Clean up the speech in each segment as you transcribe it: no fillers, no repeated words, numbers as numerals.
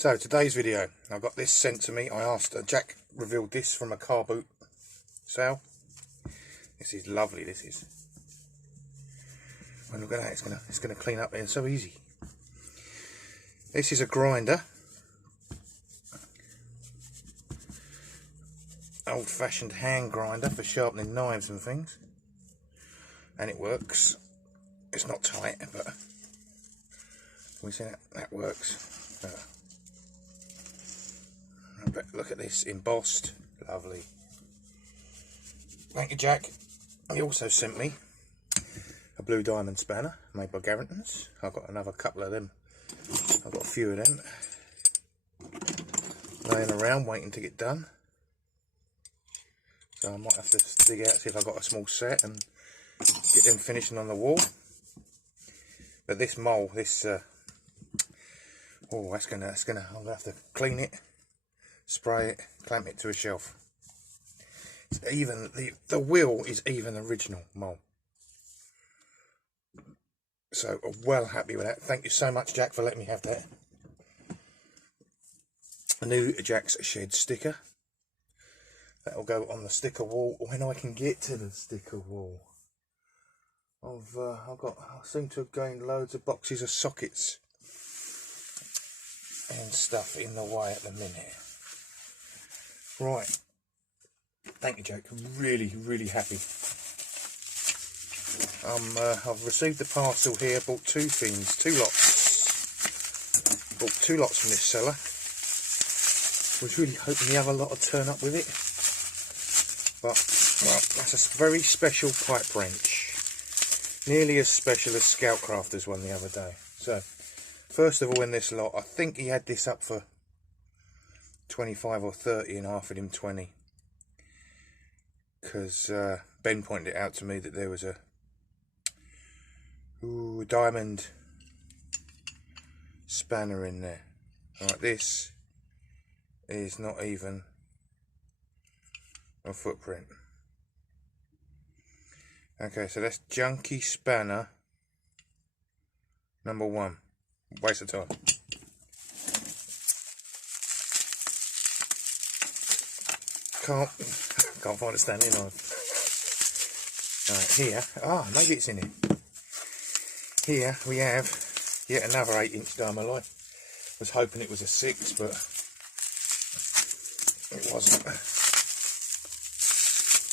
So today's video, I got this sent to me. I asked, Jack revealed this from a car boot sale. This is lovely, this is. And look at that, it's gonna clean up there, so easy. This is a grinder. Old-fashioned hand grinder for sharpening knives and things. And it works. It's not tight, but we see that works. But look at this, embossed, lovely. Thank you, Jack. He also sent me a blue diamond spanner made by Garrington's. I've got another couple of them. I've got a few of them laying around waiting to get done. So I might have to dig out, see if I've got a small set and get them finishing on the wall. But this mole, this oh, I'm gonna have to clean it, spray it, clamp it to a shelf. It's even, the wheel is even original mole. So I'm well happy with that. Thank you so much, Jack, for letting me have that. A new Jack's Shed sticker. That'll go on the sticker wall when I can get to the sticker wall. I seem to have gained loads of boxes of sockets and stuff in the way at the minute. Right. Thank you, Jake. Really, really happy. I've received the parcel here. Bought two things, two lots. Bought two lots from this seller. Was really hoping the other lot would turn up with it. But well, that's a very special pipe wrench. Nearly as special as Scoutcrafter's one the other day. So, first of all, in this lot, I think he had this up for 25 or 30 and I offered him 20. Because Ben pointed it out to me that there was a diamond spanner in there. Right, this is not even a footprint. Okay, so that's junky spanner number 1. Waste of time. Can't find a standing knife. Right, here, maybe it's in here. Here we have yet another 8-inch diamond line. Was hoping it was a 6, but it wasn't.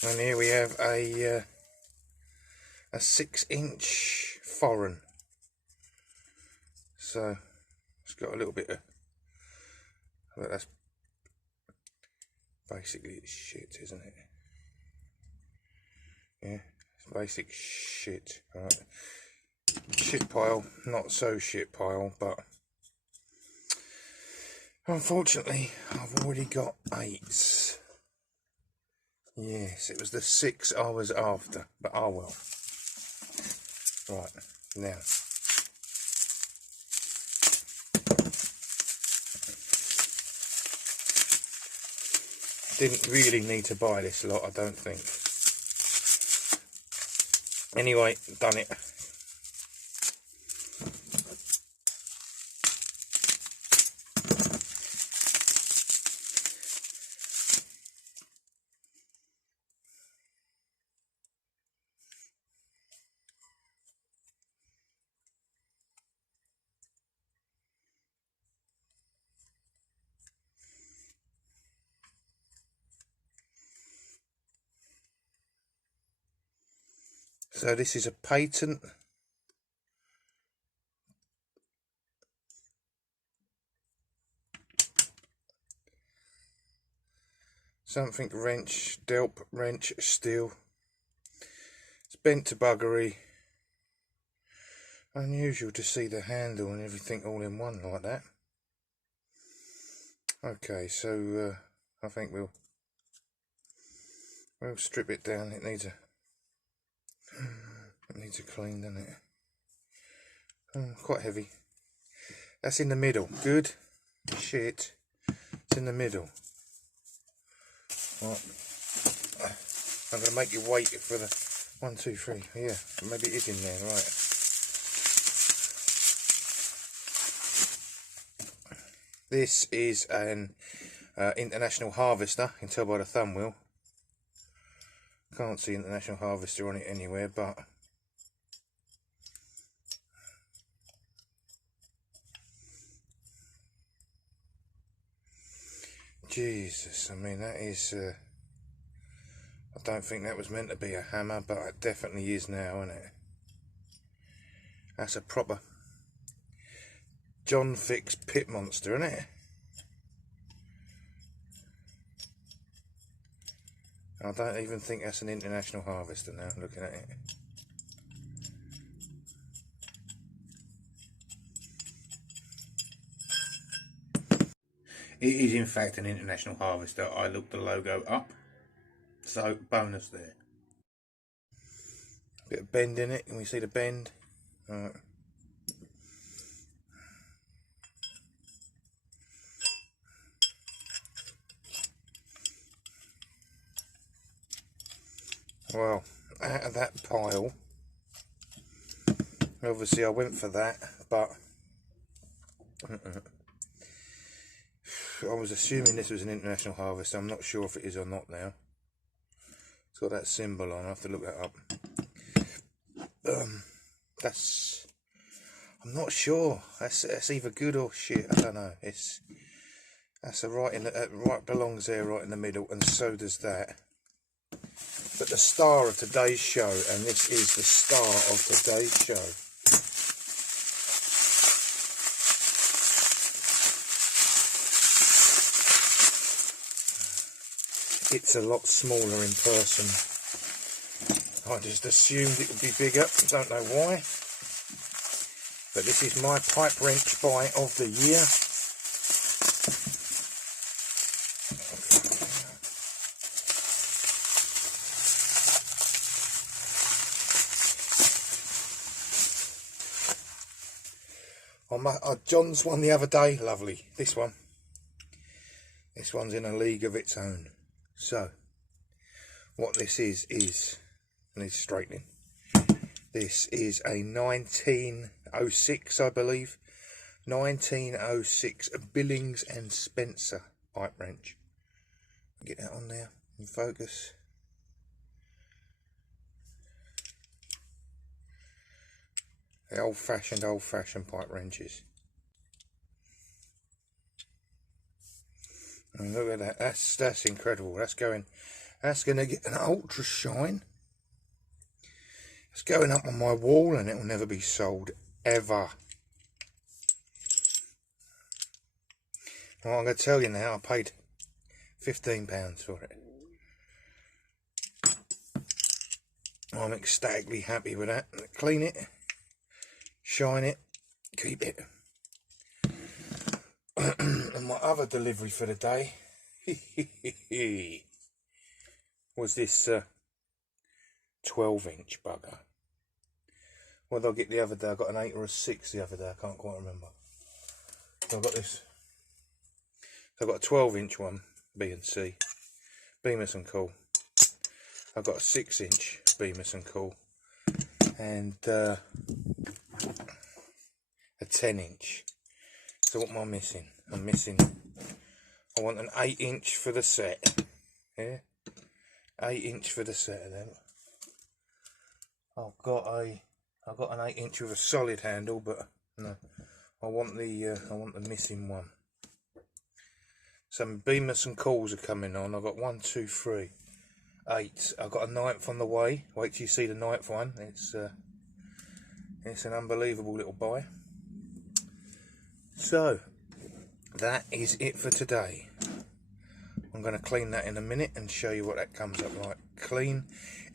And here we have a 6-inch foreign. So it's got a little bit of, well, that's basically it's shit, isn't it? Yeah, it's basic shit. Right. Shit pile, not so shit pile, but unfortunately I've already got 8s. Yes, it was the 6 I was after, but oh well. Right, now. Didn't really need to buy this lot, I don't think. Anyway, done it. So this is a patent. Something wrench, delp wrench steel. It's bent to buggery. Unusual to see the handle and everything all in one like that. Okay, so I think we'll strip it down. It needs a clean, doesn't it? Quite heavy. That's in the middle. Good. Shit. It's in the middle. Right. I'm going to make you wait for the 1, 2, 3. Yeah, maybe it is in there, right. This is an International Harvester. You can tell by the thumb wheel. Can't see International Harvester on it anywhere, but Jesus, I mean, that is I don't think that was meant to be a hammer, but it definitely is now, isn't it? That's a proper John Fix pit monster, isn't it? I don't even think that's an International Harvester now, looking at it. It is in fact an International Harvester. I looked the logo up, so bonus there. Bit of bend in it, can we see the bend? Right. Well, out of that pile, obviously I went for that, but I was assuming this was an International Harvester. I'm not sure if it is or not now. It's got that symbol on, I have to look that up. I'm not sure. That's either good or shit. I don't know. That's a right belongs there, right in the middle, and so does that. But the star of today's show, and this is the star of today's show. It's a lot smaller in person. I just assumed it would be bigger. Don't know why. But this is my pipe wrench buy of the year. John's one the other day. Lovely. This one's in a league of its own. So, what this is needs straightening. This is a 1906, I believe, 1906 Billings and Spencer pipe wrench. Get that on there in focus. The old-fashioned pipe wrenches. And look at that. That's incredible. That's going to get an ultra shine. It's going up on my wall, and it will never be sold ever. Well, I'm going to tell you now. I paid £15 for it. I'm ecstatically happy with that. Clean it, shine it, keep it. And my other delivery for the day was this 12-inch bugger. What did I get the other day? I got an 8 or a 6 the other day. I can't quite remember. So I got this. So I got a 12-inch one, B and C, Bemis and Cool. I've got a 6-inch Bemis and Cool, and a 10-inch. So what am I missing? I want an 8-inch for the set. Yeah, 8-inch for the set of them. I've got an 8-inch with a solid handle, but no, I want the missing one. Some Bemis and Cools are coming on. I've got 1, 2, 3, 8. I've got a 9th on the way. Wait till you see the 9th one. It's an unbelievable little buy. So that is it for today. I'm going to clean that in a minute and show you what that comes up like. Clean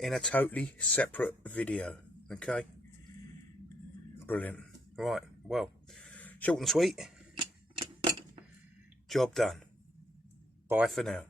in a totally separate video. Okay? Brilliant. Right, well, short and sweet. Job done. Bye for now.